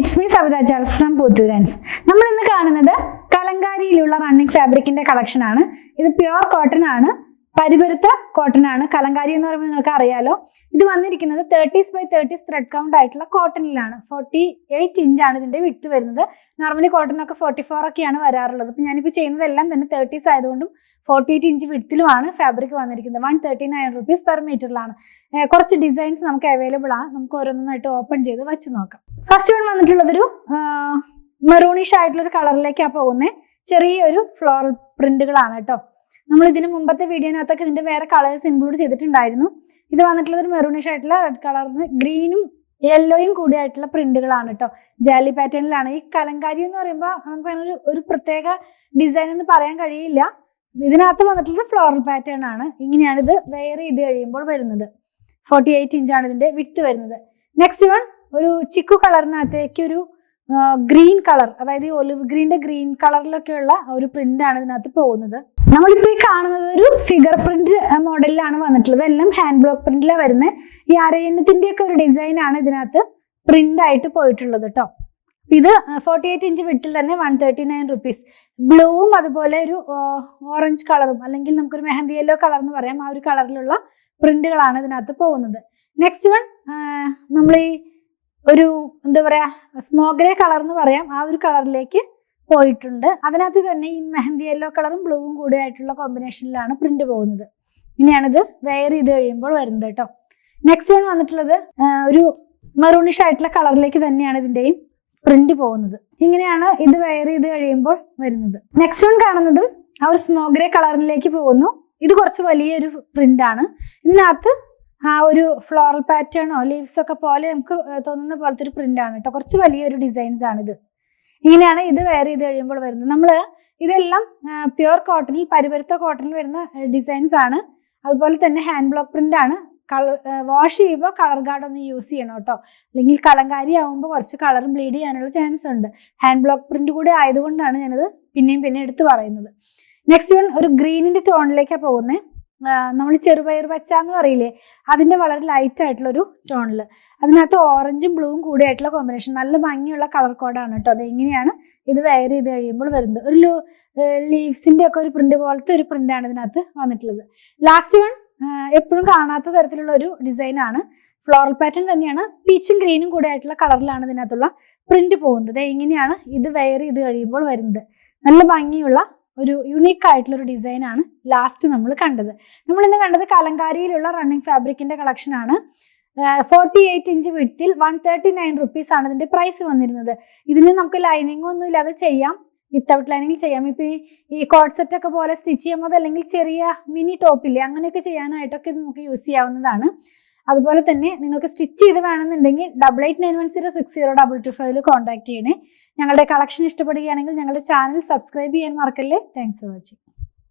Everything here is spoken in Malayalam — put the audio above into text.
It's me Savitha Charles from Putturans. നമ്മൾ ഇന്ന് കാണുന്നത് കലങ്കാരിയിലുള്ള റണ്ണിങ് ഫാബ്രിക്കിന്റെ കളക്ഷൻ ആണ്. ഇത് പ്യുവർ കോട്ടൺ ആണ്, പരിപരുത്ത കോട്ടൺ ആണ്. കലങ്കാരി എന്ന് പറയുമ്പോൾ നിങ്ങൾക്ക് അറിയാലോ. ഇത് വന്നിരിക്കുന്നത് 30s by 30s thread count ആയിട്ടുള്ള കോട്ടണിലാണ്. 48 ഇഞ്ച് ആണ് ഇതിന്റെ വിഡ്ത് വരുന്നത്. നോർമലി കോട്ടണൊക്കെ 44 ഒക്കെയാണ് വരാറുള്ളത്. അപ്പോൾ ഞാനിപ്പോൾ ചെയ്യുന്നതെല്ലാം തന്നെ 30s ആയതുകൊണ്ടും 48 ഇഞ്ച് വിഡ്ത്തിലുമാണ് ഫാബ്രിക് വന്നിരിക്കുന്നത്. 139 rupees പെർ മീറ്ററിലാണ്. കുറച്ച് ഡിസൈൻസ് നമുക്ക് അവൈലബിൾ ആണ്. നമുക്ക് ഓരോന്നായിട്ട് ഓപ്പൺ ചെയ്ത് വെച്ച് നോക്കാം. ഫസ്റ്റ് വൺ വന്നിട്ടുള്ളതൊരു മെറൂണിഷ് ആയിട്ടുള്ളൊരു കളറിലേക്കാണ് പോകുന്നത്. ചെറിയൊരു ഫ്ലോറൽ പ്രിന്റുകളാണ് കേട്ടോ. നമ്മൾ ഇതിന് മുമ്പത്തെ വീഡിയോനകത്തൊക്കെ ഇതിന്റെ വേറെ കളേഴ്സ് ഇൻക്ലൂഡ് ചെയ്തിട്ടുണ്ടായിരുന്നു. ഇത് വന്നിട്ടുള്ളത് ഒരു മെറൂണിഷ് ആയിട്ടുള്ള റെഡ് കളറിന് ഗ്രീനും യെല്ലോയും കൂടിയായിട്ടുള്ള പ്രിന്റുകളാണ് കേട്ടോ. ജാലി പാറ്റേണിലാണ്. ഈ കലങ്കാരി എന്ന് പറയുമ്പോൾ നമുക്ക് അങ്ങനെ ഒരു പ്രത്യേക ഡിസൈൻ എന്ന് പറയാൻ കഴിയില്ല. ഇതിനകത്ത് വന്നിട്ടുള്ളത് ഫ്ലോറൽ പാറ്റേൺ ആണ്. ഇങ്ങനെയാണ് ഇത് വെയർ ചെയ്ത് കഴിയുമ്പോൾ വരുന്നത്. 48 ഇഞ്ചാണ് ഇതിന്റെ വിഡ്ത് വരുന്നത്. നെക്സ്റ്റ് വൺ ഒരു ചിക്കു കളറിനകത്തേക്ക് ഒരു ഗ്രീൻ കളർ, അതായത് ഈ ഒലിവ് ഗ്രീൻ്റെ ഗ്രീൻ കളറിലൊക്കെയുള്ള ഒരു പ്രിന്റ് ആണ് ഇതിനകത്ത് പോകുന്നത്. നമ്മളിപ്പോൾ ഈ കാണുന്നത് ഒരു ഫിഗർ പ്രിന്റ് മോഡലിലാണ് വന്നിട്ടുള്ളത്. എല്ലാം ഹാൻഡ് ബ്ലോക്ക് പ്രിന്റിലാണ് വരുന്നത്. ഈ അരയന്നത്തിന്റെ ഒക്കെ ഒരു ഡിസൈൻ ആണ് ഇതിനകത്ത് പ്രിന്റ് ആയിട്ട് പോയിട്ടുള്ളത് കേട്ടോ. ഇത് 48 ഇഞ്ച് വിട്ടിൽ തന്നെ 139 rupees. ബ്ലൂവും അതുപോലെ ഒരു ഓറഞ്ച് കളറും അല്ലെങ്കിൽ നമുക്കൊരു മെഹന്തി യെല്ലോ കളർ എന്ന് പറയാം, ആ ഒരു കളറിലുള്ള പ്രിന്റുകളാണ് ഇതിനകത്ത് പോകുന്നത്. നെക്സ്റ്റ് വൺ നമ്മൾ ഈ ഒരു എന്താ പറയാ സ്മോഗ്രേ കളർ എന്ന് പറയാം, ആ ഒരു കളറിലേക്ക് പോയിട്ടുണ്ട്. അതിനകത്ത് തന്നെ ഈ മെഹന്തി യെല്ലോ കളറും ബ്ലൂവും കൂടെ ആയിട്ടുള്ള കോമ്പിനേഷനിലാണ് പ്രിന്റ് പോകുന്നത്. ഇങ്ങനെയാണിത് വെയർ ചെയ്ത് കഴിയുമ്പോൾ വരുന്നത് കേട്ടോ. നെക്സ്റ്റ് വൺ വന്നിട്ടുള്ളത് ഒരു മെറൂണിഷ് ആയിട്ടുള്ള കളറിലേക്ക് തന്നെയാണ് ഇതിന്റെയും പ്രിന്റ് പോകുന്നത്. ഇങ്ങനെയാണ് ഇത് വെയർ ചെയ്ത് കഴിയുമ്പോൾ വരുന്നത്. നെക്സ്റ്റ് വൺ കാണുന്നതും ആ ഒരു സ്മോഗ്രേ കളറിലേക്ക് പോകുന്നു. ഇത് കുറച്ച് വലിയൊരു പ്രിന്റ് ആണ്. ഇതിനകത്ത് ആ ഒരു ഫ്ലോറൽ പാറ്റേണോ ലീവ്സ് ഒക്കെ പോലെ നമുക്ക് തോന്നുന്ന പോലത്തെ ഒരു പ്രിന്റ് ആണ് കേട്ടോ. കുറച്ച് വലിയൊരു ഡിസൈൻസ് ആണിത്. ഇങ്ങനെയാണ് ഇത് വെയർ ചെയ്ത് കഴിയുമ്പോൾ വരുന്നത്. നമ്മൾ ഇതെല്ലാം പ്യുവർ കോട്ടണിൽ, പരിപരുത്ത കോട്ടണിൽ വരുന്ന ഡിസൈൻസ് ആണ്. അതുപോലെ തന്നെ ഹാൻഡ് ബ്ലോക്ക് പ്രിന്റ് ആണ്. വാഷ് ചെയ്യുമ്പോൾ കളർ ഗാർഡ് ഒന്ന് യൂസ് ചെയ്യണം കേട്ടോ. അല്ലെങ്കിൽ കലങ്കാരി ആകുമ്പോൾ കുറച്ച് കളർ ബ്ലീഡ് ചെയ്യാനുള്ള ചാൻസ് ഉണ്ട്. ഹാൻഡ് ബ്ലോക്ക് പ്രിന്റ് കൂടെ ആയതുകൊണ്ടാണ് ഞാനത് പിന്നെയും എടുത്ത് പറയുന്നത്. നെക്സ്റ്റ് വൺ ഒരു ഗ്രീനിന്റെ ടോണിലേക്കാണ് പോകുന്നത്. നമ്മൾ ചെറുപയർ പച്ച എന്ന് പറയില്ലേ, അതിന്റെ വളരെ ലൈറ്റ് ആയിട്ടുള്ളൊരു ടോണിൽ, അതിനകത്ത് ഓറഞ്ചും ബ്ലൂവും കൂടി ആയിട്ടുള്ള കോമ്പിനേഷൻ, നല്ല ഭംഗിയുള്ള കളർ കോഡാണ് കേട്ടോ. അത് എങ്ങനെയാണ് ഇത് വെയർ ചെയ്ത് കഴിയുമ്പോൾ വരുന്നത്. ഒരു ലീവ്സിന്റെ ഒക്കെ ഒരു പ്രിന്റ് പോലത്തെ ഒരു പ്രിന്റ് ആണ് ഇതിനകത്ത് വന്നിട്ടുള്ളത്. ലാസ്റ്റ് വൺ എപ്പോഴും കാണാത്ത തരത്തിലുള്ള ഒരു ഡിസൈൻ ആണ്. ഫ്ലോറൽ പാറ്റേൺ തന്നെയാണ്. പീച്ചും ഗ്രീനും കൂടെ ആയിട്ടുള്ള കളറിലാണ് ഇതിനകത്തുള്ള പ്രിന്റ് പോകുന്നത്. ഇങ്ങനെയാണ് ഇത് വെയർ ചെയ്ത് കഴിയുമ്പോൾ വരുന്നത്. നല്ല ഭംഗിയുള്ള ഒരു യുണീക്ക് ആയിട്ടുള്ള ഒരു ഡിസൈൻ ആണ് ലാസ്റ്റ് നമ്മൾ കണ്ടത്. നമ്മൾ ഇന്ന് കണ്ടത് കലങ്കാരിയിലുള്ള റണ്ണിങ് ഫാബ്രിക്കിന്റെ കളക്ഷൻ ആണ്. 48 ഇഞ്ച് വിഡ്ത്തിൽ 139 rupees ആണ് ഇതിന്റെ പ്രൈസ് വന്നിരുന്നത്. ഇതിന് നമുക്ക് ലൈനിങ് ഒന്നും ഇല്ലാതെ ചെയ്യാം, വിത്തൗട്ട് ലൈനിങ് ചെയ്യാം. ഇപ്പൊ ഈ കോട്ട് സെറ്റ് ഒക്കെ പോലെ സ്റ്റിച്ച് ചെയ്യുമ്പോൾ അല്ലെങ്കിൽ ചെറിയ മിനി ടോപ്പില്ലേ, അങ്ങനെയൊക്കെ ചെയ്യാനായിട്ടൊക്കെ ഇത് നമുക്ക് യൂസ് ചെയ്യാവുന്നതാണ്. അതുപോലെ തന്നെ നിങ്ങൾക്ക് സ്റ്റിച്ച് ചെയ്ത് വേണമെന്നുണ്ടെങ്കിൽ 8891060225 കോൺടാക്ട് ചെയ്യണേ. ഞങ്ങളുടെ കളക്ഷൻ ഇഷ്ടപ്പെടുകയാണെങ്കിൽ ഞങ്ങളുടെ ചാനൽ സബ്സ്ക്രൈബ് ചെയ്യാൻ മറക്കല്ലേ. Thanks for watching.